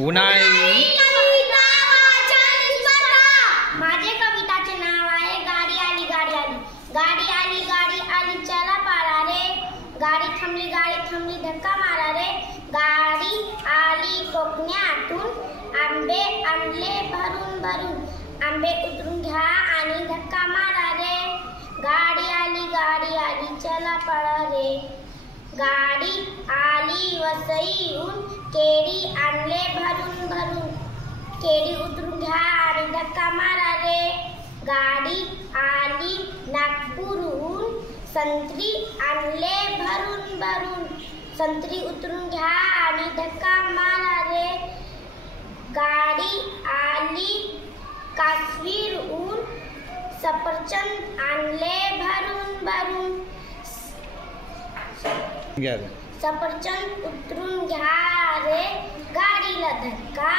उन्हाळी कविता वाचन स्पर्धा। माझे कविताचे नाव आहे गाडी आली गाडी आली। गाडी आली गाडी आली चला पारा रे। गाडी थांबली धक्का मारा रे। गाडी आली कोकणातून आंबे आणले भरून भरून। आंबे उतरून घ्या आणि धक्का मारा रे। गाडी आली चला पारा रे। गाडी आली वसईहून केळी आणले भरून भरून। केळी उतरून घ्या आणि धक्का मारा रे। गाडी आली नागपूरहून संत्री आणले भरून भरून। संत्री उतरून घ्या आणि धक्का मारा रे। गाडी आली काश्मीरहून सफरचंद आणले भरून भरून। सफरचंद उतरून घ्या रे। गाडीला धक्का